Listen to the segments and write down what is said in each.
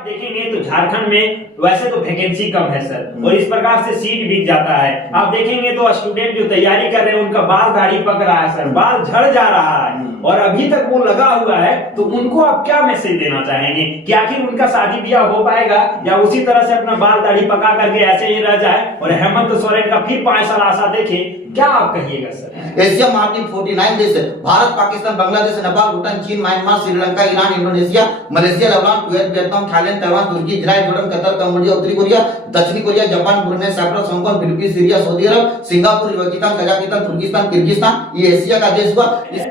आप देखेंगे तो झारखंड में वैसे तो वैकेंसी कम है सर, और इस प्रकार से सीट बिक जाता है। आप देखेंगे तो स्टूडेंट जो तैयारी कर रहे हैं उनका बाल दाढ़ी पक रहा है सर, बाल झड़ जा रहा है और अभी तक वो लगा हुआ है। तो उनको आप क्या मैसेज देना चाहेंगे कि आखिर उनका शादी ब्याह हो पाएगा या उसी तरह से अपना बाल दाढ़ी पका करके ऐसे ही रह जाए और हेमंत सोरेन का फिर 5 साल आशा देखे? क्या आप कहिएगा सर? एशिया महाद्वीप 49 देश है, भारत, पाकिस्तान, बांग्लादेश, नेपाल, भूटान, चीन, Myanmar, Sri Lanka, Iran, Indonesia, Malaysia, लेबनान, कुवैत, वियतनाम, थाईलैंड, ताइवान, तुर्की, इजराइल, जॉर्डन, कतर, कंबोडिया, उत्तरी कोरिया, दक्षिणी Korea, Japan, Brunei, Cyprus, Hong Kong, Philippines, Syria, Saudi Arab, Singapore, Uzbekistan, Kazakhstan, Turkistan, Kyrgyzstan, ये एशिया का देश हुआ।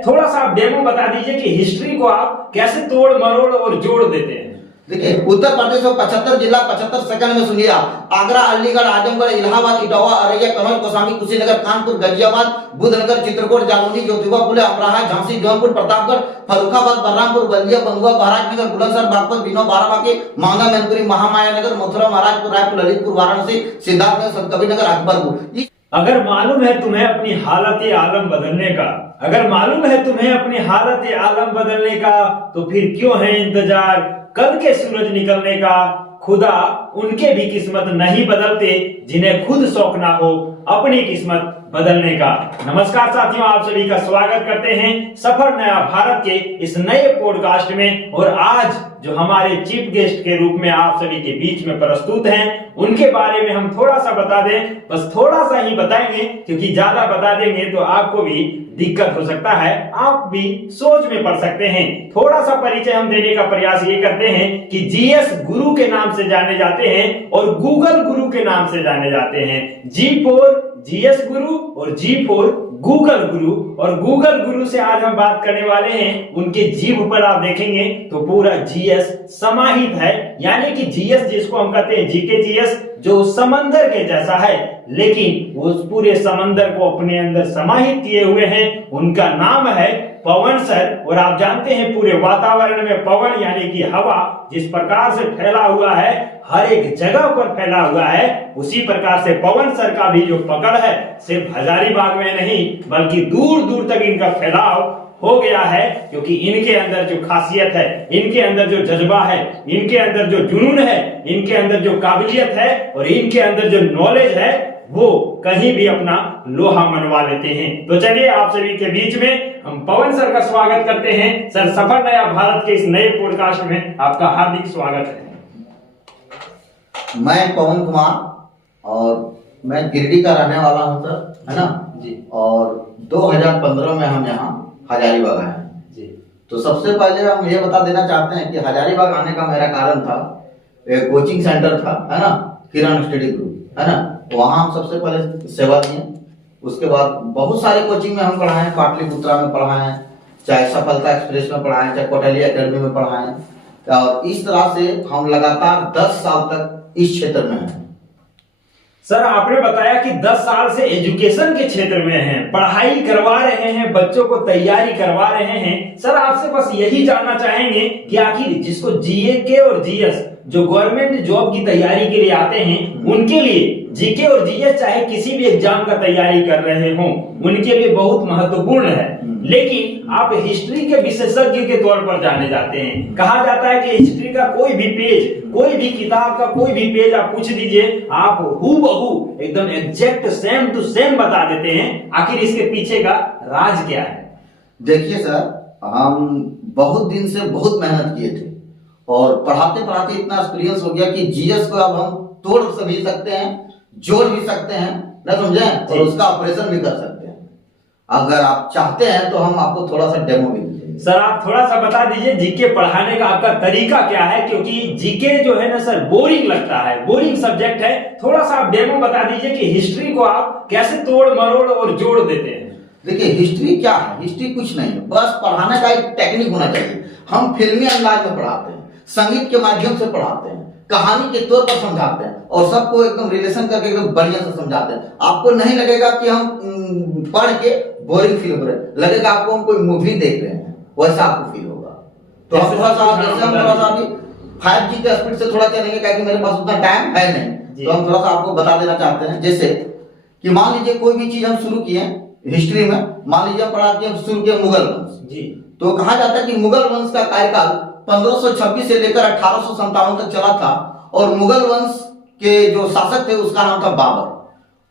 थोड़ा सा आप डेमो बता दीजिए कि हिस्ट्री को आप कैसे तोड़ मरोड़ और जोड़ देते हैं। देखिए, उत्तर प्रदेश में 75 जिला 75 सेकंड में सुनिए आप। आगरा, अलीगढ़, आजमगढ़, इलाहाबाद, इटावा, अररिया, कन्नौज, कौशाम्बी, कुशीनगर, कानपुर, गाजियाबाद, बुधनगर, चित्रकूट, जालौनी, ज्योतिबा फुले, अमरोहा, झांसी, जौनपुर, प्रतापगढ़, फर्रुखाबाद, बलरामपुर, बलिया, बंगुआ, महाराजनगर, बुलंदशहर, बागपत, बिनो, बाराबांकी, मांगा, मैनपुरी, महामाया नगर, मथुरा, महाराजपुर, रायपुर, ललितपुर, वाराणसी, सिद्धार्थनगर, संतकबीरनगर, अकबरपुर। अगर मालूम है तुम्हें अपनी हालत आलम बदलने का, अगर मालूम है तुम्हें अपनी हालत आलम बदलने का, तो फिर क्यों है इंतजार कल के सूरज निकलने का? खुदा उनके भी किस्मत नहीं बदलते जिन्हें खुद शौक ना हो अपनी किस्मत बदलने का। नमस्कार साथियों, आप सभी का स्वागत करते हैं सफर नया भारत के इस नए पॉडकास्ट में। और आज जो हमारे चीफ गेस्ट के रूप में आप सभी के बीच में प्रस्तुत हैं, उनके बारे में हम थोड़ा सा बता दें, बस थोड़ा सा ही बताएंगे, क्योंकि ज्यादा बता देंगे तो आपको भी दिक्कत हो सकता है, आप भी सोच में पड़ सकते हैं। थोड़ा सा परिचय हम देने का प्रयास ये करते हैं कि जीएस गुरु के नाम से जाने जाते हैं और गूगल गुरु के नाम से जाने जाते हैं। G4 जीएस गुरु और G4 गूगल गुरु। और गूगल गुरु से आज हम बात करने वाले हैं, उनके जीभ पर आप देखेंगे तो पूरा जीएस समाहित है, यानी कि जीएस जिसको हम कहते हैं जीके जीएस, जो समंदर के जैसा है, लेकिन वो उस पूरे समंदर को अपने अंदर समाहित किए हुए हैं। उनका नाम है पवन सर। और आप जानते हैं पूरे वातावरण में पवन यानी कि हवा जिस प्रकार से फैला हुआ है, हर एक जगह पर फैला हुआ है, उसी प्रकार से पवन सर का भी जो पकड़ है सिर्फ हजारीबाग में नहीं बल्कि दूर दूर तक इनका फैलाव हो गया है। क्योंकि इनके अंदर जो खासियत है, इनके अंदर जो जज्बा है, इनके अंदर जो जुनून है, इनके अंदर जो काबिलियत है और इनके अंदर जो नॉलेज है, वो कहीं भी अपना लोहा मनवा लेते हैं। तो चलिए आप सभी के बीच में हम पवन सर का स्वागत करते हैं। सर, सफर नया भारत के इस नए पॉडकास्ट में आपका हार्दिक स्वागत है। मैं पवन कुमार और मैं गिरिडीह का रहने वाला हूं सर, है ना जी। और 2015 में हम यहाँ हजारीबाग आए जी। तो सबसे पहले हम ये बता देना चाहते हैं कि हजारीबाग आने का मेरा कारण था, एक कोचिंग सेंटर था, है ना, किरण स्टडी ग्रुप, है ना, वहाँ हम सबसे पहले सेवा दिए। उसके बाद बहुत सारे कोचिंग में हम पढ़ाए हैं, पाटलिपुत्रा में पढ़ाए हैं, चाहे सफलता एक्सप्रेस में पढ़ाए हैं, चाहे कोटलिया एकेडमी में पढ़ाए हैं। और इस तरह से हम लगातार 10 साल तक इस क्षेत्र में हैं। सर, आपने बताया कि 10 साल से एजुकेशन के क्षेत्र में हैं, पढ़ाई करवा रहे हैं, बच्चों को तैयारी करवा रहे हैं। सर, आपसे बस यही जानना चाहेंगे कि आखिर जिसको जीके और जीएस जो गवर्नमेंट जॉब की तैयारी के लिए आते हैं, उनके लिए जीके और जीएस चाहे किसी भी एग्जाम का तैयारी कर रहे हों, उनके लिए बहुत महत्वपूर्ण है। लेकिन आप हिस्ट्री के विशेषज्ञ के तौर पर जाने जाते हैं। कहा जाता है कि हिस्ट्री का कोई भी पेज, कोई भी किताब का कोई भी पेज आप पूछ दीजिए, आप हूबहू एकदम एग्जैक्ट सेम टू सेम बता देते हैं। आखिर इसके पीछे का राज क्या है? देखिए सर, हम बहुत दिन से बहुत मेहनत किए थे और पढ़ाते पढ़ाते इतना एक्सपीरियंस हो गया कि जीएस को अब हम तोड़ भी सकते हैं, जोड़ भी सकते हैं, ना समझे, और उसका ऑपरेशन भी कर सकते हैं। अगर आप चाहते हैं तो हम आपको थोड़ा सा डेमो भी देंगे। सर, आप थोड़ा सा बता दीजिए जीके पढ़ाने का आपका तरीका क्या है, क्योंकि जीके जो है ना सर बोरिंग लगता है, बोरिंग सब्जेक्ट है। थोड़ा सा आप डेमो बता दीजिए कि हिस्ट्री को आप कैसे तोड़ मरोड़ और जोड़ देते हैं। देखिए, हिस्ट्री क्या है? हिस्ट्री कुछ नहीं है, बस पढ़ाने का एक टेक्निक होना चाहिए। हम फिल्मी अंदाज में पढ़ाते हैं, संगीत के माध्यम से पढ़ाते हैं, कहानी के तौर पर समझाते हैं और सबको एकदम रिलेशन करके एकदम बढ़िया से समझाते हैं। आपको नहीं लगेगा कि हम पढ़ के बोरिंग फील हो रहे हैं, लगेगा आपको हम कोई मूवी देख रहे हैं, वैसा आपको फील होगा। तो हम थोड़ा सा 5G के स्पीड से थोड़ा चलेंगे, क्योंकि मेरे पास उतना टाइम है नहीं, तो हम थोड़ा सा आपको बता देना चाहते हैं। जैसे कि मान लीजिए कोई भी चीज हम शुरू किए हिस्ट्री में, मान लीजिए हम पढ़ाते हैं, शुरू किए मुगल वंश जी। तो कहा जाता है कि मुगल वंश का कार्यकाल 1526 से लेकर 1857 तक चला था और मुगल वंश के जो शासक थे उसका नाम था बाबर।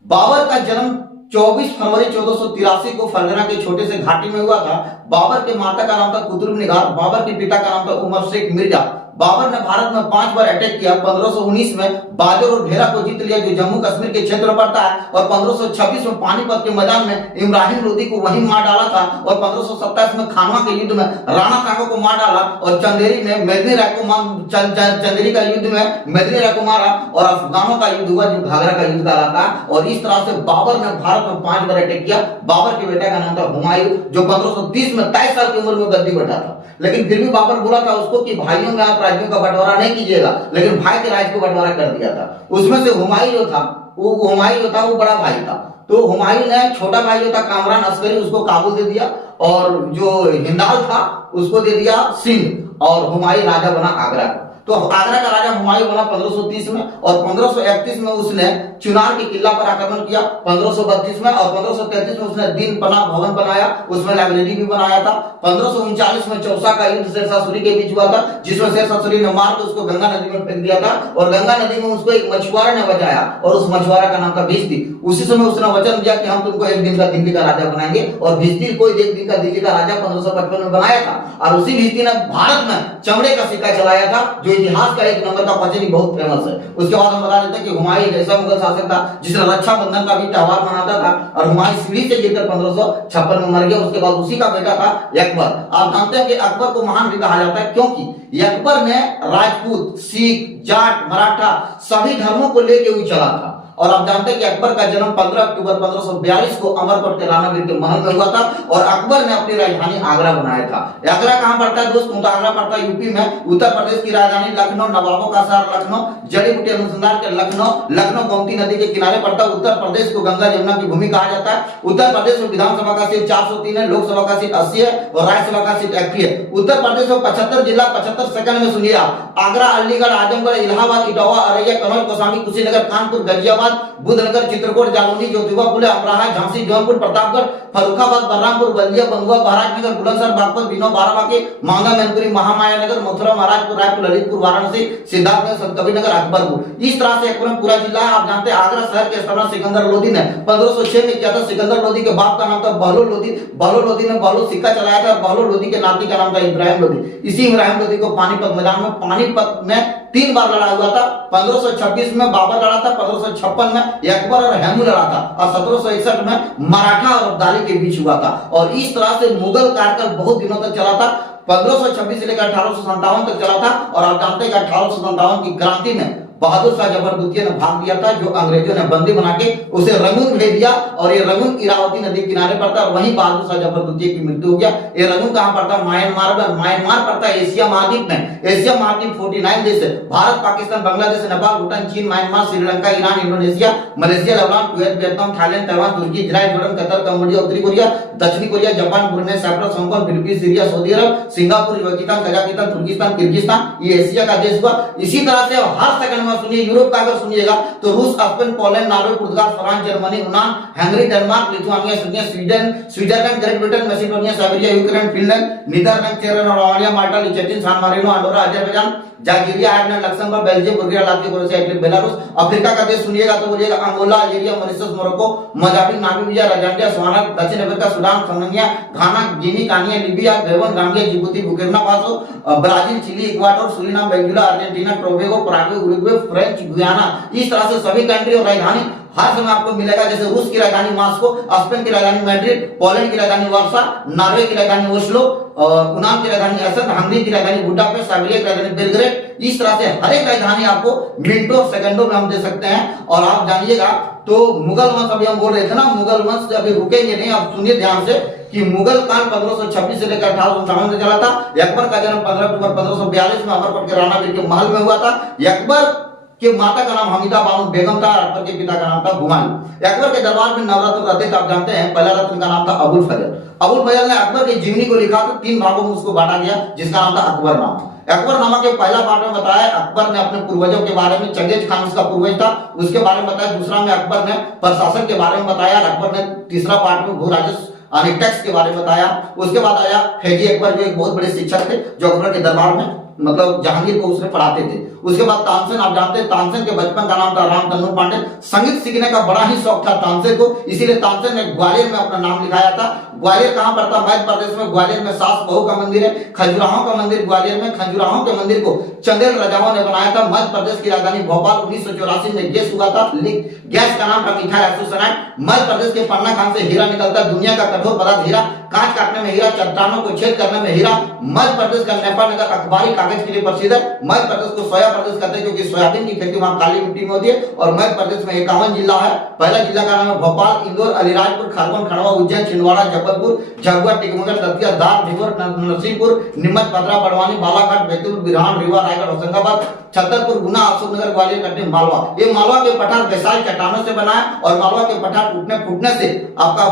बाबर का जन्म 24 फरवरी 1483 को फरगना के छोटे से घाटी में हुआ था। बाबर के माता का नाम था कुतुब-निगार, बाबर के पिता का नाम था उमर शेख मिर्जा। बाबर ने भारत में 5 बार अटैक किया। 1519 में बाजोर और ढेरा को जीत लिया जो जम्मू कश्मीर के क्षेत्र में पड़ता है, और 1526 में पानीपत के मैदान में इब्राहिम लोदी को वहीं मार डाला था, और 1527 में खानवा के युद्ध में राणा सांगा को मार डाला, और चंदेरी में मेदिनी राय को चंदेरी का युद्ध में मेदिनी राय को मारा, और अफगानों का युद्ध हुआ जो घाघरा का युद्ध कहलाता है। और इस तरह से बाबर ने भारत में 5 बार अटैक किया। बाबर के बेटे का नाम था हुमायूं जो 1530 में 23 साल की उम्र में गद्दी बैठा था, लेकिन फिर भी बाबर बोला था उसको कि भाइयों में आप राज्यों का बंटवारा नहीं कीजिएगा, लेकिन भाई के राज्य को बंटवारा कर दिया था। उसमें से हुमायूं जो था वो बड़ा भाई था, तो हुमायूं ने छोटा भाई जो था कामरान अस्करी उसको काबुल दे दिया, और जो हिंदाल था उसको दे दिया सिंध, और हुमायूं राजा बना आगरा का। तो आगरा का राजा हुमायूं बना 1530 में, और 1531 में उसने चुनार के किला पर आक्रमण किया 1532 में, और 1533 में उसने दीन पनाह भवन बनाया, उसमें लाइब्रेरी भी बनाया था। 1539 में चौसा का युद्ध शेरशाह सूरी के बीच हुआ था, जिसमें शेरशाह सूरी ने मार के उसको गंगा नदी में फेंक दिया था, और गंगा नदी में उसको एक मछुआरा ने बचाया, और उस मछुआरा का नाम था भिस्ती। उसी समय उसने वचन दिया कि हम तुमको एक दिन का दिल्ली का राजा बनाएंगे, और भिस्ती को एक दिन का दिल्ली का राजा 1555 में बनाया था। और उसी भिस्ती ने भारत में चमड़े का सिक्का चलाया था जो इतिहास का 1 नंबर का पचनी बहुत फेमस है। उसके बाद हम बता देते हैं कि हुमायूं ऐसा मुगल शासक था जिसने रक्षाबंधन का भी त्योहार मनाता था, और हुमायूं सीढ़ी से गिरकर 1556 में मर गया। उसके बाद उसी का बेटा था अकबर। आप जानते हैं कि अकबर को महान भी कहा जाता है क्योंकि अकबर ने राजपूत, सिख, जाट, मराठा सभी धर्मों को लेकर हुई चला था। और आप जानते हैं कि अकबर का जन्म 15 अक्टूबर 1542 को अमरकोट के रानावीर के महल में हुआ था, और अकबर ने अपनी राजधानी आगरा बनाया था। आगरा कहां पड़ता है दोस्त? आगरा पड़ता है यूपी में। उत्तर प्रदेश की राजधानी लखनऊ, नवाबों का शहर लखनऊ, जड़ी बूटी अनुसंधान के लखनऊ गोमती नदी के किनारे पड़ता है। उत्तर प्रदेश को गंगा जमुना की भूमि कहा जाता है। उत्तर प्रदेश में विधानसभा का सीट 403 है, लोकसभा का सीट 80 है, और राज्यसभा का सीट 81 है। उत्तर प्रदेश में 75 जिला 75 सेकंड में सुनिए आप: आगरा, अलीगढ़, आजमगढ़, इलाहाबाद, इटावा, औरैया, कन्नौज, कौशाम्बी, कुशीनगर, कानपुर, गाजियाबाद, बुधनगर, चित्रकूट, जालौनी, ज्योतिबा फुले, अमरोहा, झांसी, जौनपुर, प्रतापगढ़, फर्रुखाबाद, बलरामपुर, बलिया, बंगुआ, महाराजनगर, बुलंदशहर, बागपत, बिनो, बाराबंकी, मांगा, मैनपुरी, महामाया नगर, मथुरा, महाराजपुर, रायपुर, ललितपुर, वाराणसी, सिद्धार्थनगर, संतकबीरनगर, अकबरपुर। इस तरह से अकबर पूरा जिला है। आप जानते हैं आगरा शहर की स्थापना सिकंदर लोदी ने 1506 में किया था। सिकंदर लोदी के बाप का नाम था बहलोल लोदी। बहलोल लोदी ने बहलोल सिक्का चलाया था। बहलोल लोदी के नाती का नाम था इब्राहिम लोदी। इसी इब्राहिम लोदी को पानीपत मैदान में पानीपत में 3 बार लड़ा हुआ था। 1526 में बाबर लड़ा था, 1556 में अकबर और हैमू लड़ा था, और 1761 में मराठा और अब्दाली के बीच हुआ था। और इस तरह से मुगल कार्यकाल बहुत दिनों तक चला था। 1526 से लेकर 1857 तक चला था। और आप जानते हैं कि 1857 की क्रांति में बहादुर शाह जफर द्वितीय ने भाग लिया था, जो अंग्रेजों ने बंदी बना के उसे रंगून भेज दिया, और ये रंगून इरावती नदी किनारे पड़ता है। वहीं बहादुर शाह जफर द्वितीय की मृत्यु हो गया। ये रंगून कहां पड़ता है? म्यांमार में। म्यांमार पड़ता है एशिया महाद्वीप में। एशिया महाद्वीप 49 देश है: भारत, पाकिस्तान, बांग्लादेश, नेपाल, भूटान, चीन, Myanmar, Sri Lanka, Iran, Indonesia, Malaysia, लेबनान, कुवैत, वियतनाम, थाईलैंड, ताइवान, तुर्की, इजराइल, जॉर्डन, कतर, कंबोडिया, उत्तरी कोरिया, दक्षिणी Korea, Japan, Brunei, Cyprus, Hong Kong, Philippines, Syria, Saudi Arab, Singapore, Uzbekistan, Kazakhstan, Turkistan, Kyrgyzstan. ये एशिया का देश हुआ। इसी तरह से हर सेकंड में सुनिए यूरोप का अगर सुनिएगा तो रूस, स्पेन, पोलैंड, नॉर्वे, पुर्तगाल, फ्रांस, जर्मनी, यूनान, Hungary, Denmark, Lithuania, Sweden, Switzerland, Great Britain, Macedonia, Siberia, Ukraine, Finland, Netherland, चेक, Romania, Malta, Liechtenstein, San Marino, Andorra, Azerbaijan, Georgia, Ireland, Luxembourg, Belgium, Bulgaria, Latvia, Croatia, Italy, Belarus. Africa का देश सुनिएगा तो बोलिएगा Angola, Algeria, Mauritius, Morocco, Mozambique, Namibia, राजांडिया, स्वाना, दक्षिण Africa, Sudan, Tanzania, Ghana, Guinea, Kenya, Libya, Gabon, Gambia, Djibouti, Burkina Faso, Brazil, Chile, Ecuador, Suriname, Benguela, Argentina, Tobago, Paraguay, Uruguay, French Guiana. इस तरह से सभी कंट्री और राजधानी हर समय आपको मिलेगा। जैसे रूस की राजधानी मॉस्को, स्पेन की राजधानी मैड्रिड, पोलैंड की राजधानी वार्सा, नॉर्वे की राजधानी ओस्लो, यूनान की राजधानी एथेंस, हंगरी की राजधानी बुडापेस्ट, साइबेरिया की राजधानी बेलग्रेड। इस तरह से हर एक राजधानी आपको मिनटों सेकंडों में हम दे सकते हैं। और आप जानिएगा तो मुगल वंश, अभी हम बोल रहे थे ना मुगल वंश, अभी रुकेंगे नहीं, आप सुनिए ध्यान से कि मुगल काल 1526 से लेकर 1857 तक चला था। अकबर का जन्म 15 अक्टूबर 1542 में अमरकोट के रानावीर के महल में हुआ था। अकबर के माता का नाम हमीदा बानो बेगम था, अकबर के पिता का नाम था हुमायूं। अकबर के दरबार में नवरत्न रहते थे, आप जानते हैं। पहला रत्न का नाम था अबुल फजल। अबुल फजल ने अकबर की जीवनी को लिखा तो 3 भागों में उसको बांटा गया, जिसका नाम था अकबरनामा। अकबरनामा के पहला पार्ट में बताया अकबर ने अपने पूर्वजों के बारे में, चंगेज खान उसका पूर्वज था, उसके बारे में बताया। दूसरा में अकबर ने प्रशासन के बारे में बताया। अकबर ने तीसरा पार्ट में भू राजस्व यानी टैक्स के बारे में बताया। उसके बाद आया फैजी अकबर, जो एक बहुत बड़े शिक्षक थे, जो अकबर के दरबार में मतलब जहांगीर को उसने पढ़ाते थे। उसके बाद तानसेन, आप जानते हैं तानसेन के बचपन का नाम था राम तन्नू पांडे। संगीत सीखने का बड़ा ही शौक था तानसेन को, इसीलिए तानसेन ने ग्वालियर में अपना नाम लिखाया था। ग्वालियर कहां पड़ता? मध्य प्रदेश में। ग्वालियर में सास बहू का मंदिर है, खजुराहो का मंदिर ग्वालियर में। खजुराहो के मंदिर को चंदेल राजाओं ने बनाया था। मध्य प्रदेश की राजधानी भोपाल 1984 में गैस हुआ था। गैस का नाम था मीठा एसोसनाइट। मध्य प्रदेश के पन्ना खान से हीरा निकलता है, दुनिया का कठोर पदार्थ हीरा, कांच काटने में हीरा, चट्टानों को छेद करने में हीरा। मध्य प्रदेश का नेपाल नगर अखबारी कागज के लिए प्रसिद्ध है। मध्य प्रदेश को सोया प्रदेश कहते हैं क्योंकि सोयाबीन की खेती वहां काली मिट्टी में होती है। और मध्य प्रदेश में 51 जिला है। पहला जिला का नाम है भोपाल, इंदौर, अलीराजपुर, खरगोन, खंडवा, उज्जैन, छिंदवाड़ा, जबलपुर, झाबुआ, टिकमगढ़, दतिया, धार, भिगोर, नरसिंहपुर, नीमच, भद्रा, बड़वानी, बालाघाट, बैतूल, बिरहान, रीवा, रायगढ़, होशंगाबाद, छतरपुर, गुना, अशोकनगर, ग्वालियर, कटनी, मालवा। ये मालवा के पठार बैसाल चट्टानों से बना है और मालवा के पठार टूटने फूटने से आपका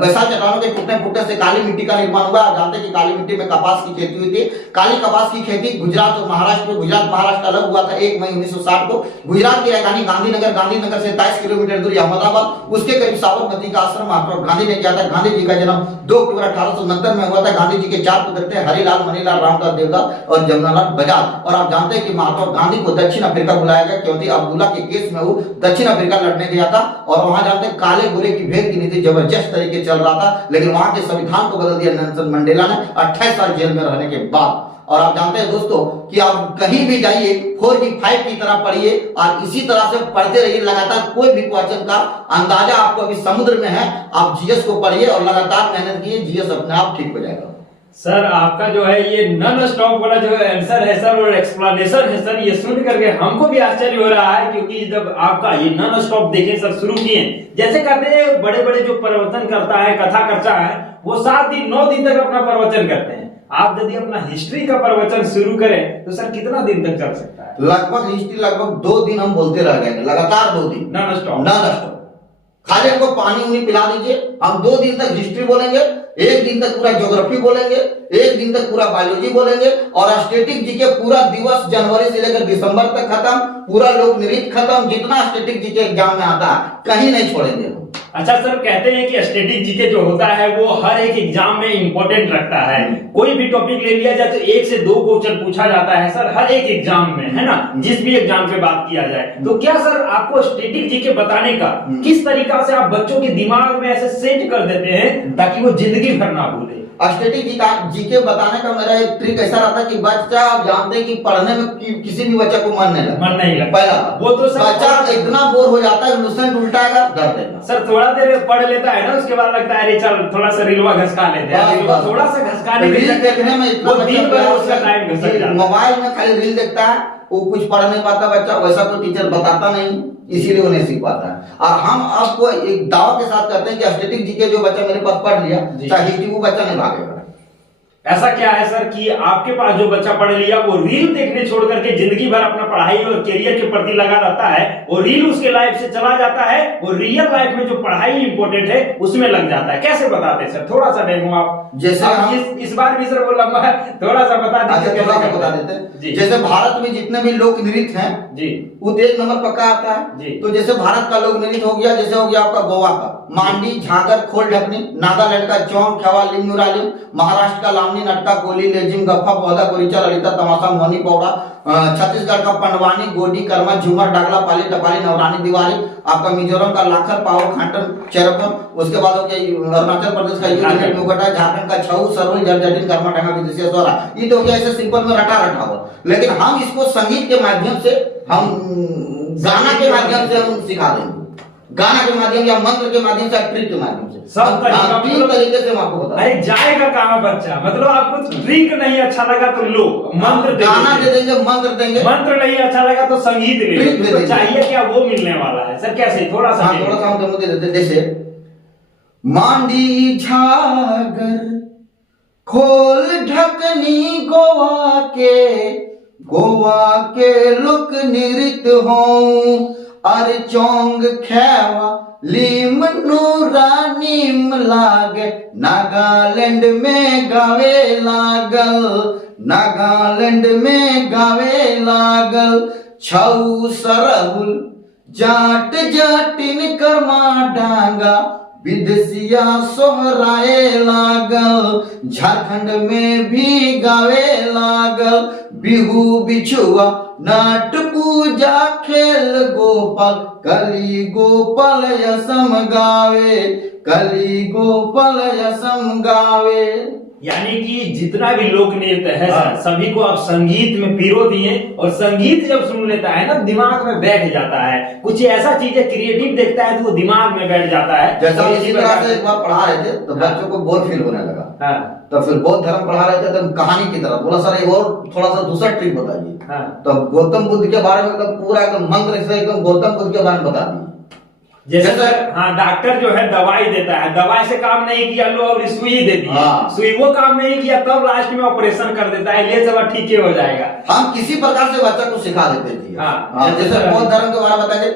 बैसाल चट्टानों के टूटने फूटने से काली मिट्टी का निर्माण हुआ। आप जानते हैं कि काली मिट्टी में कपास की खेती हुई थी। काली कपास की खेती गुजरात और महाराष्ट्र में, गुजरात महाराष्ट्र अलग हुआ था 1 मई 1960 को। गुजरात की राजधानी गांधीनगर, गांधीनगर से 23 किलोमीटर दूर अहमदाबाद, उसके करीब साबरमती का आश्रम महात्मा गांधी ने किया था। गांधी जी का जन्म 2 अक्टूबर 1869 में हुआ था। गांधी जी के 4 पुत्र थे, हरिलाल, मणिलाल, रामदास देवदास और जमुनालाल बजाज। और आप जानते हैं कि महात्मा गांधी को दक्षिण अफ्रीका बुलाया गया क्योंकि अब्दुल्ला के केस में वो दक्षिण अफ्रीका लड़ने गया था। और वहां जानते हैं काले गोरे की भेद की नीति जबरदस्त तरीके चल रहा था, लेकिन वहां के संविधान को बदल दिया नेल्सन मंडेला ने 28 साल जेल में रहने के बाद। और आप जानते हैं दोस्तों कि आप कहीं भी जाइए 4G 5 की तरह पढ़िए और इसी तरह से पढ़ते रहिए लगातार। कोई भी क्वेश्चन का अंदाजा आपको अभी समुद्र में है, आप जीएस को पढ़िए और लगातार मेहनत कीजिए, जीएस अपने आप ठीक हो जाएगा। सर आपका जो है ये नॉन स्टॉप वाला जो आंसर है सर और एक्सप्लेनेशन है सर, ये सुन करके हमको भी आश्चर्य हो रहा है क्योंकि जब आपका ये नॉन स्टॉप देखे सर शुरू किए, जैसे कहते हैं बड़े बड़े जो प्रवचन करता है, कथा करता है, वो 7 दिन 9 दिन तक अपना प्रवचन करते हैं। आप यदि अपना हिस्ट्री का प्रवचन शुरू करें तो सर कितना दिन तक चल सकता है? लगभग हिस्ट्री लगभग 2 दिन हम बोलते रह गए, लगातार 2 दिन नॉन स्टॉप, नॉन स्टॉप। खाली हमको पानी उनी पिला दीजिए, हम 2 दिन तक हिस्ट्री बोलेंगे, 1 दिन तक पूरा ज्योग्राफी बोलेंगे, 1 दिन तक पूरा बायोलॉजी बोलेंगे और स्टैटिक जीके पूरा दिवस जनवरी से लेकर दिसंबर तक खत्म, पूरा लोक नृत्य खत्म, जितना स्टैटिक जीके एग्जाम में आता है कहीं नहीं छोड़ेंगे हम। अच्छा सर, कहते हैं कि स्टैटिक जीके जो होता है वो हर एक एग्जाम में इंपॉर्टेंट रखता है। कोई भी टॉपिक ले लिया जाए तो 1 से 2 क्वेश्चन पूछा जाता है सर हर एक एग्जाम में, है ना, जिस भी एग्जाम पे बात किया जाए। तो क्या सर आपको स्टैटिक जीके बताने का किस तरीका से आप बच्चों के दिमाग में ऐसे सेट कर देते हैं ताकि वो जिंदगी भर ना भूले? स्टैटिक जीके बताने का मेरा एक ट्रिक ऐसा रहता है कि बच्चा, आप जानते हैं कि पढ़ने में किसी भी बच्चा को मन नहीं लगता। पहला वो तो सर बच्चा इतना बोर हो जाता है, लूसेंट उल्टाएगा डर देगा। सर थोड़ा देर पढ़ लेता है ना, उसके बाद लगता है अरे चल थोड़ा सा रिलवा घसका लेते हैं, थोड़ा सा घसकाने के रील देखने में इतना उसका टाइम घसक जाता है। मोबाइल में खाली रील देखता है, वो कुछ पढ़ नहीं पाता बच्चा, वैसा तो टीचर बताता नहीं, इसीलिए वो नहीं सीख पाता है। और हम आपको एक दावा के साथ करते हैं कि स्टैटिक जीके जो बच्चा मेरे पास पढ़ लिया, चाहे हिस्ट्री वो बच्चा नहीं भागेगा। ऐसा क्या है सर कि आपके पास जो बच्चा पढ़ लिया वो रील देखने छोड़ करके जिंदगी भर अपना पढ़ाई और करियर के प्रति लगा रहता है, और रील उसके लाइफ से चला जाता है, और रियल लाइफ में जो पढ़ाई इंपॉर्टेंट है उसमें लग जाता है? कैसे बताते हैं सर, थोड़ा सा डेमो आप? जैसे हम इस बार भी सर वो लंबा है, थोड़ा सा बता दीजिए। थोड़ा सा बता देते हैं। जैसे भारत में जितने भी लोक नृत्य हैं जी, वो 1 नंबर पक्का आता है जी। तो जैसे भारत का लोक नृत्य हो गया, जैसे हो गया आपका गोवा का मांडी, झांगर, खोल ढकनी, नागालैंड का चौंग, ख्यावाल, लिंगुरालिम, महाराष्ट्र का लावनी, नटका, कोली, लेजिम, गफ्फा, पौधा, कोरिचा, ललिता, तमाशा, मोहनी, पौड़ा, छत्तीसगढ़ का पंडवानी, गोडी, कर्मा, झूमर, डागला, पाली, टपाली, नवरानी, दिवाली, आपका मिजोरम का लाखर, पाओ, खांटन, चेरपन, उसके बाद हो गया अरुणाचल प्रदेश का यूनिट मुगटा, झारखंड का छऊ, सरवल, जटजटिन, कर्मा, ढंगा, विदेशी, सोरा। ये तो हो गया ऐसे सिंपल में रटा हुआ, लेकिन हम इसको संगीत के माध्यम से, हम गाना के माध्यम से हम सिखा देंगे, गाना के माध्यम या मंत्र के माध्यम से, ट्रिक के माध्यम से, सब 3 तरीके से हम आपको बता। अरे जाएगा कहां बच्चा, मतलब आपको ट्रिक नहीं अच्छा लगा तो लो मंत्र, गाना दे देंगे, मंत्र देंगे, मंत्र नहीं अच्छा लगा तो संगीत ले तो चाहिए क्या वो मिलने वाला है सर? कैसे थोड़ा सा हम डेमो दे देते। जैसे मांडी, झागर, खोल ढकनी, गोवा के लोक नृत्य हो, अरे चौंग, खैवा, लीम, नूरानीम लागे, नागालैंड में गावे लागल, नागालैंड में गावे लागल, छऊ, सरहुल, जाट, जाटिन, कर्मा, डांगा, विदेशिया सोहराए लागल, झारखंड में भी गावे लागल, बिहू बिछुआ नाट पूजा खेल गोपाल, कली गोपाल यसम गावे, कली गोपाल यसम गावे। यानी कि जितना भी लोक नृत्य है सर, सभी को आप संगीत में पिरो दिए, और संगीत जब सुन लेता है ना दिमाग में बैठ जाता है, कुछ ऐसा चीजें क्रिएटिव देखता है तो वो दिमाग में बैठ जाता है। जैसा इसी तरह से एक बार पढ़ा रहे थे तो बच्चों को बोर फील होने लगा। तो फिर बौद्ध धर्म पढ़ा रहे थे तो कहानी की तरह बोला सर एक और थोड़ा सा दूसरा ट्रिक बताइए। तो गौतम बुद्ध के बारे में एकदम पूरा एकदम मंत्र से एकदम गौतम बुद्ध के बारे में बता दिए। जैसे डॉक्टर जो है दवाई देता है, दवाई से काम नहीं किया लो और सुई दे दी, सुई वो काम नहीं किया तब लास्ट में ऑपरेशन कर देता है, ले सब ठीक हो जाएगा। हम किसी प्रकार से बच्चा को सिखा देते थे। जैसे बौद्ध धर्म के बारे में बताइए।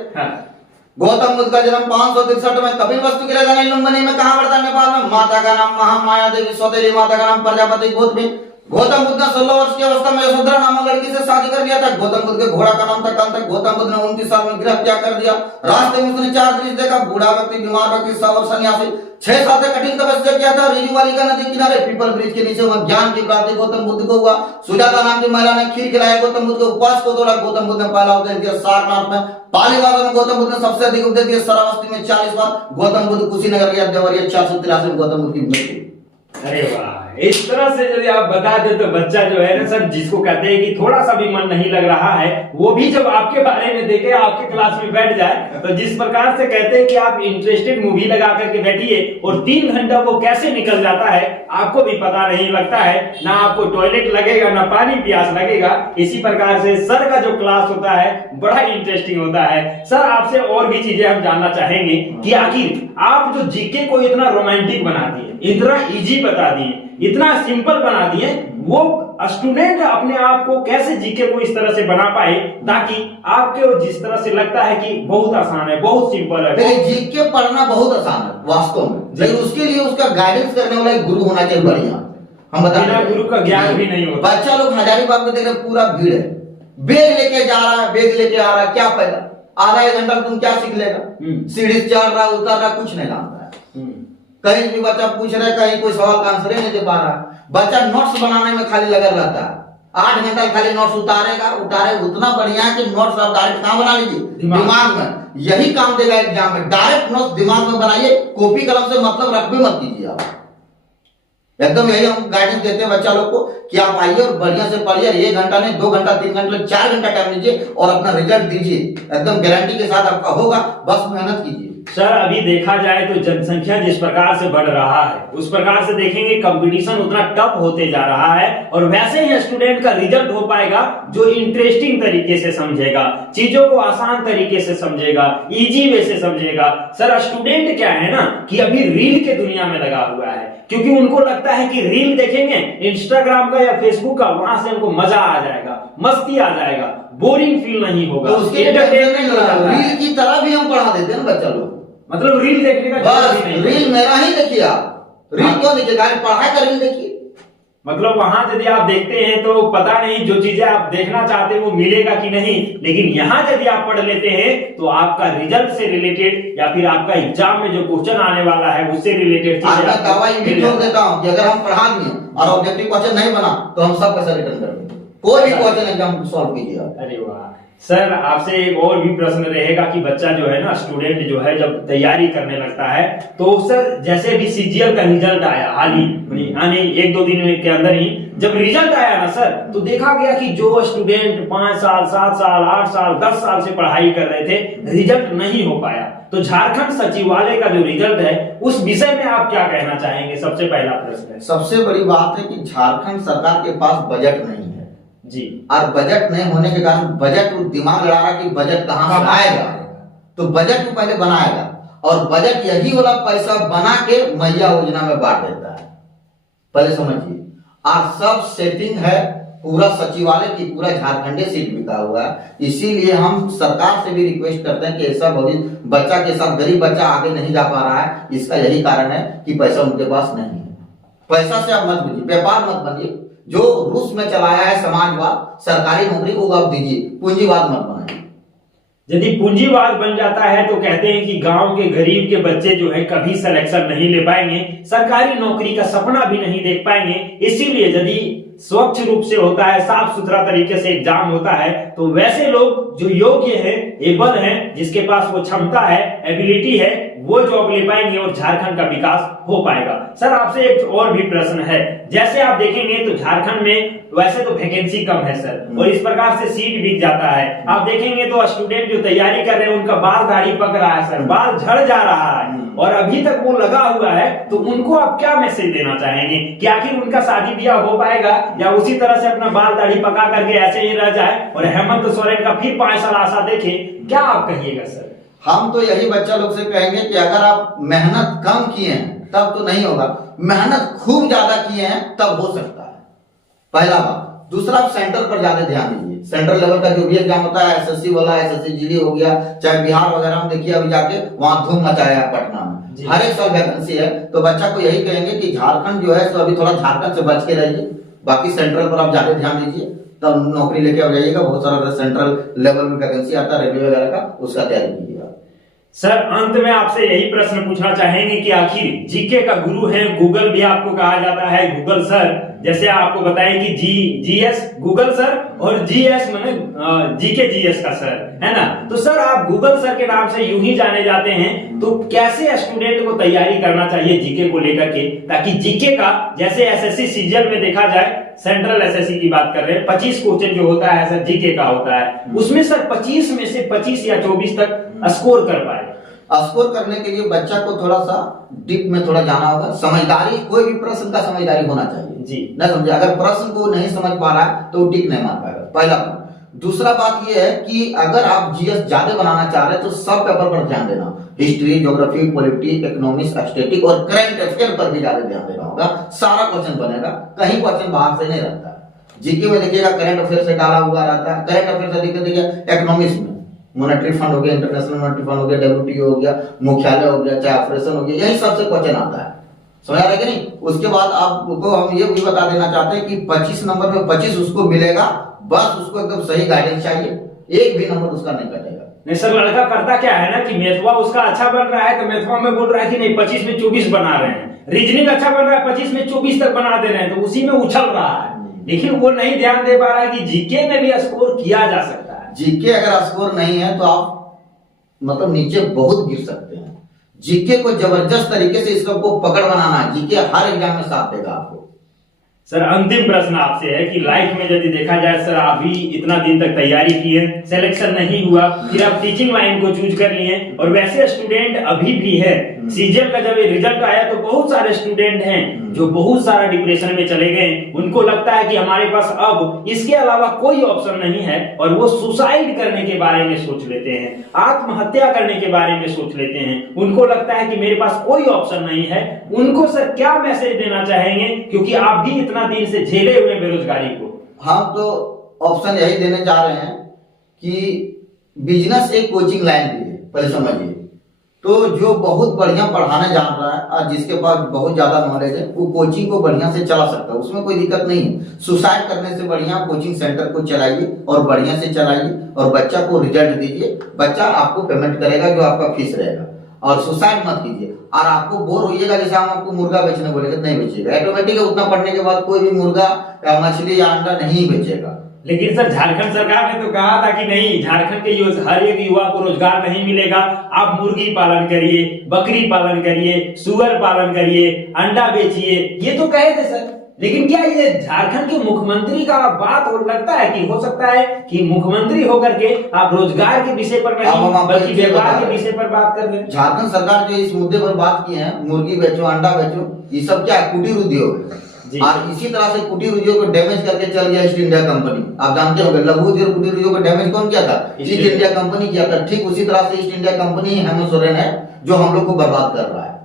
गौतम बुद्ध का जन्म 563 में कपिलवस्तु के राजा लुम्बिनी में कहाँ पड़ता है? नेपाल में। माता का नाम महामाया देवी सौतेली, माता का नाम प्रजापति गौतमी। गौतम बुद्ध ने 16 वर्ष की अवस्था में यशोधरा नामक लड़की से शादी कर लिया था। गौतम बुद्ध के घोड़ा का नाम था कंतक। गौतम बुद्ध ने 29 साल में गृह त्याग कर दिया। रास्ते में उसने 4 दृश्य देखा, बूढ़ा व्यक्ति, बीमार व्यक्ति, सवर सन्यासी। 6 साल तक कठिन तपस्या किया था। ऋजुवाली का नदी किनारे पीपल वृक्ष के नीचे वह ज्ञान की प्राप्ति गौतम बुद्ध को हुआ। सुजाता नाम की महिला ने खीर खिलाया, गौतम बुद्ध के उपवास को तोड़ा। गौतम बुद्ध ने पहला उपदेश दिया सारनाथ में। पाली भाषा में गौतम बुद्ध ने सबसे अधिक उपदेश दिया शरावस्ती में 40 बार। गौतम बुद्ध कुशीनगर गया, देवरिया 483 में गौतम बुद्ध की मृत्यु। अरे वाह, इस तरह से यदि आप बता दे तो बच्चा जो है ना सर, जिसको कहते हैं कि थोड़ा सा भी मन नहीं लग रहा है, वो भी जब आपके बारे में देखे, आपके क्लास में बैठ जाए, तो जिस प्रकार से कहते हैं कि आप इंटरेस्टेड मूवी लगा करके बैठिए और 3 घंटा वो कैसे निकल जाता है आपको भी पता नहीं लगता है, ना आपको टॉयलेट लगेगा ना पानी प्यास लगेगा। इसी प्रकार से सर का जो क्लास होता है बड़ा इंटरेस्टिंग होता है। सर आपसे और भी चीजें हम जानना चाहेंगे कि आखिर आप जो जीके को इतना रोमांटिक बना दिए, इतना इजी बता दिए, इतना सिंपल बना दिए, वो स्टूडेंट अपने आप को कैसे जीके को इस तरह से बना पाए ताकि आपके जिस तरह से लगता है कि बहुत आसान है, बहुत सिंपल है। जीके पढ़ना बहुत आसान है वास्तव में, लेकिन उसके लिए उसका गाइडेंस करने वाला एक गुरु होना चाहिए बढ़िया। हम बता बिना गुरु का ज्ञान भी नहीं होता। बच्चा लोग हजारीबाग में देख रहे पूरा भीड़ है, बैग लेके जा रहा है, बैग लेके आ रहा है, क्या फायदा? आधा 1 घंटा तुम क्या सीख लेगा? सीढ़ी से चढ़ रहा है, उतर रहा, कुछ नहीं जानता है। कहीं भी बच्चा पूछ रहा है, कहीं कोई सवाल का आंसर नहीं दे पा रहा है। बच्चा नोट्स बनाने में खाली लगा रहता है। 8 घंटा खाली नोट्स उतारेगा, उतना बढ़िया है कि नोट्स आप डायरेक्ट कहां बना लीजिए? दिमाग में। यही काम देगा एग्जाम में। डायरेक्ट नोट्स दिमाग में बनाइए, कॉपी कलम से मतलब रख भी मत कीजिए आप। एकदम यही हम गाइडेंस देते हैं बच्चा लोग को कि आप आइए और बढ़िया से पढ़िए। 1 घंटा नहीं, 2 घंटा, 3 घंटा, 4 घंटा टाइम लीजिए और अपना रिजल्ट दीजिए। एकदम गारंटी के साथ आपका होगा, बस मेहनत कीजिए। सर अभी देखा जाए तो जनसंख्या जिस प्रकार से बढ़ रहा है, उस प्रकार से देखेंगे कंपटीशन उतना टफ होते जा रहा है, और वैसे ही स्टूडेंट का रिजल्ट हो पाएगा जो इंटरेस्टिंग तरीके से समझेगा, चीजों को आसान तरीके से समझेगा, इजी वे से समझेगा। सर स्टूडेंट क्या है ना कि अभी रील के दुनिया में लगा हुआ है, क्योंकि उनको लगता है कि रील देखेंगे इंस्टाग्राम का या फेसबुक का, वहां से उनको मजा आ जाएगा, मस्ती आ जाएगा, बोरिंग फील नहीं होगा। तो उसके रील की तरह भी हम पढ़ा देते हैं बच्चा लोग। मतलब रील देखने का बस रील मेरा ही देखिए आप। रील क्यों देखिएगा? पढ़ाई का रील देखिए। मतलब वहां यदि आप देखते हैं तो पता नहीं जो चीजें आप देखना चाहते हैं वो मिलेगा कि नहीं, लेकिन यहाँ यदि आप पढ़ लेते हैं तो आपका रिजल्ट से रिलेटेड या फिर आपका एग्जाम में जो क्वेश्चन आने वाला है उससे रिलेटेड मैं दावा ये ठोक देता हूँ कि अगर हम पढ़ा दिए और ऑब्जेक्टिव क्वेश्चन नहीं बना तो हम सब पैसा रिटर्न कर देंगे। कोई भी क्वेश्चन एग्जाम सॉल्व कीजिए। अरे वाह सर, आपसे एक और भी प्रश्न रहेगा कि बच्चा जो है ना, स्टूडेंट जो है जब तैयारी करने लगता है तो सर जैसे भी सीजीएल का रिजल्ट आया हाल ही यानी 1-2 दिन के अंदर ही जब रिजल्ट आया ना सर, तो देखा गया कि जो स्टूडेंट 5 साल 7 साल 8 साल 10 साल से पढ़ाई कर रहे थे, रिजल्ट नहीं हो पाया। तो झारखंड सचिवालय का जो रिजल्ट है उस विषय में आप क्या कहना चाहेंगे? सबसे पहला प्रश्न है। सबसे बड़ी बात है कि झारखंड सरकार के पास बजट नहीं है जी, और बजट नहीं होने के कारण बजट दिमाग लड़ा रहा कि बजट कहां से आएगा, तो बजट को पहले बनाएगा और बजट यही वाला पैसा बना के मैया योजना में बांट देता है। पहले समझिए, और सब सेटिंग है, पूरा सचिवालय की पूरा झारखंडी सीट बिका हुआ है। इसीलिए हम सरकार से भी रिक्वेस्ट करते हैं कि ऐसा भविष्य बच्चा के साथ गरीब बच्चा आगे नहीं जा पा रहा है, इसका यही कारण है कि पैसा उनके पास नहीं है। पैसा से आप मत बनिए, व्यापार मत बनिए। जो रूस में चलाया है समाजवाद, सरकारी नौकरी को आप दीजिए, पूंजीवाद मत बनाइए। यदि पूंजीवाद बन जाता है तो कहते हैं कि गांव के गरीब के बच्चे जो है कभी सिलेक्शन नहीं ले पाएंगे, सरकारी नौकरी का सपना भी नहीं देख पाएंगे। इसीलिए यदि स्वच्छ रूप से होता है, साफ सुथरा तरीके से एग्जाम होता है, तो वैसे लोग जो योग्य है, एबल है, जिसके पास वो क्षमता है, एबिलिटी है, वो जॉब ले पाएंगे और झारखंड का विकास हो पाएगा। सर आपसे एक और भी प्रश्न है, जैसे आप देखेंगे तो झारखंड में वैसे तो वैकेंसी कम है सर, और इस प्रकार से सीट बिक जाता है। आप देखेंगे तो स्टूडेंट जो तैयारी कर रहे हैं उनका बाल दाढ़ी पक रहा है सर, बाल झड़ जा रहा है और अभी तक वो लगा हुआ है, तो उनको आप क्या मैसेज देना चाहेंगे कि आखिर उनका शादी ब्याह हो पाएगा या उसी तरह से अपना बाल दाढ़ी पका करके ऐसे ही रह जाए और हेमंत सोरेन का फिर 5 साल आशा देखे? क्या आप कहिएगा सर? हम तो यही बच्चा लोग से कहेंगे कि अगर आप मेहनत कम किए हैं तब तो नहीं होगा, मेहनत खूब ज्यादा किए हैं तब हो सकता है, पहला बात। दूसरा, आप सेंटर पर ज्यादा ध्यान दीजिए। सेंट्रल लेवल का जो भी एग्जाम होता है, एसएससी वाला, एसएससी जीडी हो गया, चाहे बिहार वगैरह में देखिए, अभी जाके वहां धूम मचाया है पटना में, हर एक साल वैकेंसी है। तो बच्चा को यही कहेंगे कि झारखंड जो है तो अभी थोड़ा झारखंड से बच के रहिए, बाकी सेंट्रल पर आप ज्यादा ध्यान दीजिए, तब नौकरी लेके आ जाइएगा। बहुत सारा सेंट्रल लेवल में वैकेंसी आता है रेलवे वगैरह का, उसका तैयारी कीजिएगा। सर अंत में आपसे यही प्रश्न पूछना चाहेंगे कि आखिर जीके का गुरु है गूगल, भी आपको कहा जाता है गूगल सर, जैसे आपको बताएं कि जीएस गूगल सर और जीएस माने जीके जीएस का सर, है ना? तो सर आप गूगल सर के नाम से यूं ही जाने जाते हैं, तो कैसे स्टूडेंट को तैयारी करना चाहिए जीके को लेकर के, ताकि जीके का जैसे एसएससी सीजीएल में देखा जाए, सेंट्रल एसएससी की बात कर रहे हैं, 25 क्वेश्चन जो होता है सर जीके का होता है, उसमें सर 25 में से 25 या 24 तक स्कोर कर पाए। स्कोर करने के लिए बच्चा को थोड़ा सा डीप में थोड़ा जाना होगा, समझदारी, कोई भी प्रश्न का समझदारी होना चाहिए जी, ना समझे। अगर प्रश्न को नहीं समझ पा रहा है तो टिक नहीं मार पाएगा, पहला बात। दूसरा बात यह है कि अगर आप जीएस ज्यादा बनाना चाह रहे हैं तो सब पेपर पर ध्यान देना, history, geography, polity, economics, static और करंट अफेयर पर भी ज्यादा ध्यान देना होगा। सारा क्वेश्चन बनेगा, कहीं क्वेश्चन बाहर से नहीं रहता है। जीके में देखिएगा करंट अफेयर से डाला हुआ रहता है, करंट अफेयर से देखिए इकोनॉमिक्स में मॉनेटरी फंड हो गया, इंटरनेशनल मॉनेटरी फंड हो गया, डब्ल्यूटीओ हो गया, मुख्यालय हो गया, चाहे ऑपरेशन हो गया, यही सबसे क्वेश्चन आता है, समझ आ रहा है कि नहीं? उसके बाद आपको हम ये भी बता देना चाहते हैं कि 25 नंबर पे 25 उसको मिलेगा, बस उसको एकदम सही गाइडेंस चाहिए, एक भी नंबर उसका नहीं कटेगा। नहीं सर, लड़का करता क्या है ना कि मेथवा उसका अच्छा बन रहा है तो मेथवा में बोल रहा है कि नहीं 25 में 24 बना रहे हैं, रीजनिंग अच्छा बन रहा है 25 में 24 तक बना दे रहे हैं, तो उसी में उछल रहा है, लेकिन वो नहीं ध्यान दे पा रहा है कि जीके में भी स्कोर किया जा सकता है। जीके अगर स्कोर नहीं है तो आप मतलब नीचे बहुत गिर सकते हैं। जीके को जबरदस्त तरीके से इसका को पकड़ बनाना है, जीके हर एग्जाम में साथ देगा आपको। सर अंतिम प्रश्न आपसे है कि लाइफ में यदि देखा जाए सर, अभी इतना दिन तक तैयारी की है, सिलेक्शन नहीं हुआ, फिर आप टीचिंग लाइन को चूज कर लिए और वैसे स्टूडेंट अभी भी है, सीजीएल का जब रिजल्ट आया तो बहुत सारे स्टूडेंट हैं जो बहुत सारा डिप्रेशन में चले गए, उनको लगता है कि हमारे पास अब इसके अलावा कोई ऑप्शन नहीं है और वो सुसाइड करने के बारे में सोच लेते हैं, आत्महत्या करने के बारे में सोच लेते हैं, उनको लगता है कि मेरे पास कोई ऑप्शन नहीं है। उनको सर क्या मैसेज देना चाहेंगे, क्योंकि आप भी इतना दिन से झेले हुए बेरोजगारी को? हम तो ऑप्शन यही देने जा रहे हैं कि बिजनेस एक कोचिंग लाइन भी है, पहले समझिए। तो जो बहुत बढ़िया पढ़ाने जान रहा है और जिसके पास बहुत ज्यादा नॉलेज है, वो कोचिंग को बढ़िया से चला सकता है, उसमें कोई दिक्कत नहीं है। सुसाइड करने से बढ़िया कोचिंग सेंटर को चलाइए और बढ़िया से चलाइए और बच्चा को रिजल्ट दीजिए, बच्चा आपको पेमेंट करेगा जो आपका फीस रहेगा, और सुसाइड मत कीजिए। और आपको बोर होइएगा, जैसे हम आपको मुर्गा बेचने बोलेंगे नहीं बेचेगा, ऑटोमेटिक उतना पढ़ने के बाद कोई भी मुर्गा या मछली या अंडा नहीं बेचेगा। लेकिन सर झारखंड सरकार ने तो कहा था कि नहीं, झारखंड के हर एक युवा को रोजगार नहीं मिलेगा, आप मुर्गी पालन करिए, बकरी पालन करिए, सुअर पालन करिए, अंडा बेचिए, ये तो कहे थे सर। लेकिन क्या ये झारखंड के मुख्यमंत्री का बात और लगता है कि हो सकता है कि मुख्यमंत्री होकर के आप रोजगार के विषय पर नहीं बल्कि व्यापार के विषय पर बात कर रहे हैं? झारखंड सरकार जो इस मुद्दे पर बात की है, मुर्गी बेचो, अंडा बेचो, ये सब क्या है? कुटीर उद्योग है। और इसी तरह से कुटीर उद्योग को डैमेज करके चल गया ईस्ट इंडिया कंपनी। आप जानते होंगे लघु उद्योग कुटीर उद्योग को डैमेज कौन किया था? ईस्ट इंडिया कंपनी किया था। ठीक उसी तरह से east India company Hemant Soren है जो हम लोग को बर्बाद कर रहा है।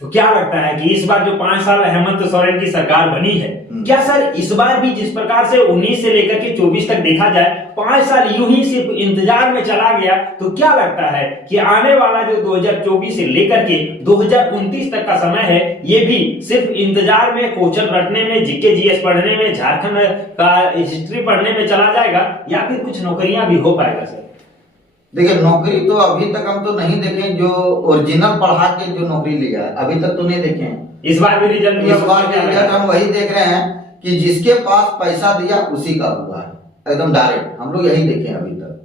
तो क्या लगता है कि इस बार जो 5 साल हेमंत सोरेन की सरकार बनी है, क्या सर इस बार भी जिस प्रकार से 19 से लेकर के 24 तक देखा जाए 5 साल यूं ही सिर्फ इंतजार में चला गया, तो क्या लगता है कि आने वाला जो 2024 से लेकर के 2029 तक का समय है, ये भी सिर्फ इंतजार में, क्वेश्चन रटने में, जीके जीएस पढ़ने में, झारखंड का हिस्ट्री पढ़ने में चला जाएगा, या फिर कुछ नौकरियां भी हो पाएगा सर? देखिए नौकरी तो अभी तक हम तो नहीं देखे, जो ओरिजिनल पढ़ा के जो नौकरी लिया है अभी तक तो नहीं देखे हैं। इस बार भी रिजल्ट इस बार रिजल्ट हम वही देख रहे हैं कि जिसके पास पैसा दिया उसी का हुआ है, एकदम डायरेक्ट हम लोग यही देखे हैं अभी तक।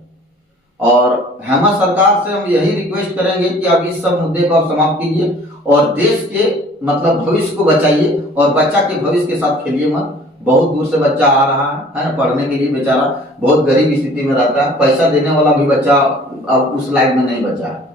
और हेमा सरकार से हम यही रिक्वेस्ट करेंगे कि अब इस सब मुद्दे को आप समाप्त कीजिए और देश के मतलब भविष्य को बचाइए और बच्चा के भविष्य के साथ खेलिए मत। बहुत दूर से बच्चा आ रहा है ना पढ़ने के लिए, बेचारा बहुत गरीब स्थिति में रहता है, पैसा देने वाला भी बच्चा अब उस लायक में नहीं बचा है।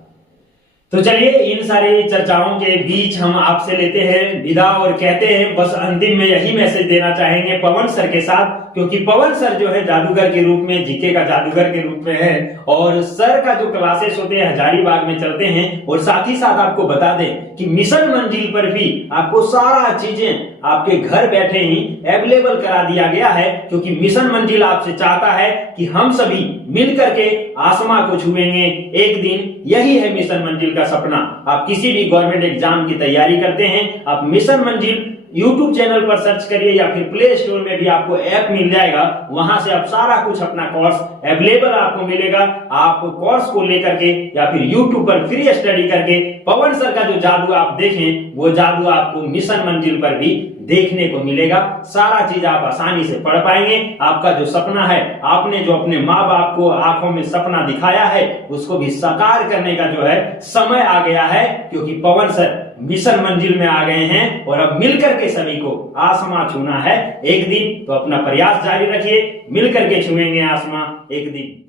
तो चलिए इन सारी चर्चाओं के बीच हम आपसे लेते हैं विदा और कहते हैं बस अंतिम में यही मैसेज देना चाहेंगे पवन सर के साथ, क्योंकि पवन सर जो है जादूगर के रूप में, जीके का जादूगर के रूप में है और सर का जो क्लासेस होते हैं हजारीबाग में चलते हैं। और साथ ही साथ आपको बता दें कि मिशन मंजिल पर भी आपको सारा चीजें आपके घर बैठे ही अवेलेबल करा दिया गया है, क्योंकि मिशन मंजिल आपसे चाहता है कि हम सभी मिलकर के आसमां को छुएंगे एक दिन। यही है मिशन मंजिल का सपना। आप किसी भी गवर्नमेंट एग्जाम की तैयारी करते हैं, आप मिशन मंजिल YouTube चैनल पर सर्च करिए या फिर प्ले स्टोर में भी आपको ऐप मिल जाएगा, वहां से आप सारा कुछ अपना कोर्स अवेलेबल आपको मिलेगा। आप कोर्स को लेकर के या फिर YouTube पर फ्री स्टडी करके पवन सर का जो जादू आप देखें वो जादू आपको मिशन मंजिल पर भी देखने को मिलेगा। सारा चीज आप आसानी से पढ़ पाएंगे। आपका जो सपना है, आपने जो अपने माँ बाप को आंखों में सपना दिखाया है, उसको भी साकार करने का जो है समय आ गया है, क्योंकि पवन सर मिशन मंजिल में आ गए हैं और अब मिलकर के सभी को आसमां छूना है एक दिन। तो अपना प्रयास जारी रखिए, मिलकर के छुएंगे आसमां एक दिन।